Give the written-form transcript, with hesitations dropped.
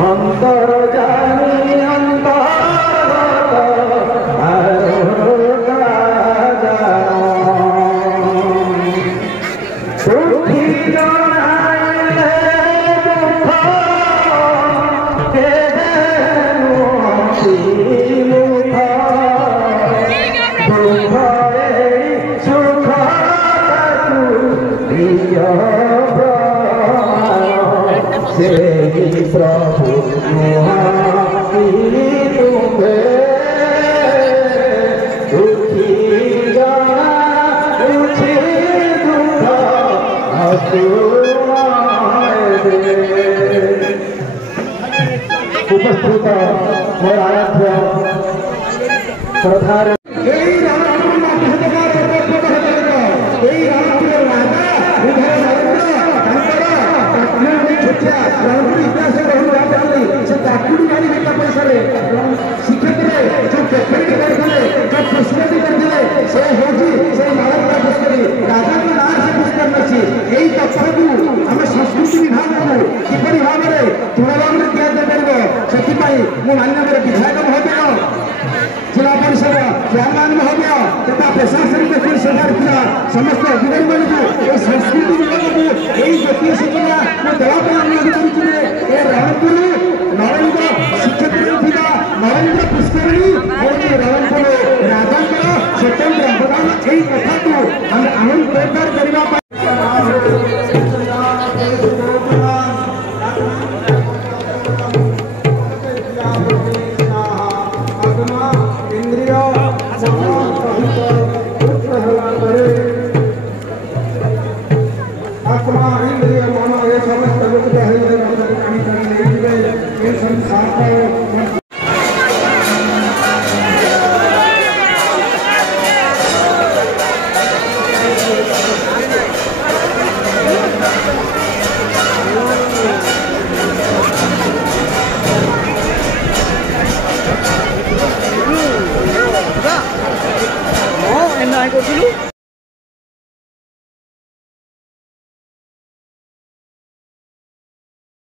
अंतर जानी प्रभु दुखी उपस्थित मोर आराध्य प्रधान माननीय विधायक महोदय जिला परिषद चेयरमैन महोदय तथा प्रशासनिक सुधार किया समस्त अधिकारी मान संस्कृति विभाग को यही गोटे सूचना देवाई अनुरोध करुचे रणपुर नरेन्द्र श्रीक्षेत्र नरेन्द्र पुष्करणी और रणपुर राजा स्वतंत्र अवदान यही कथा को आनंद प्रचार करने I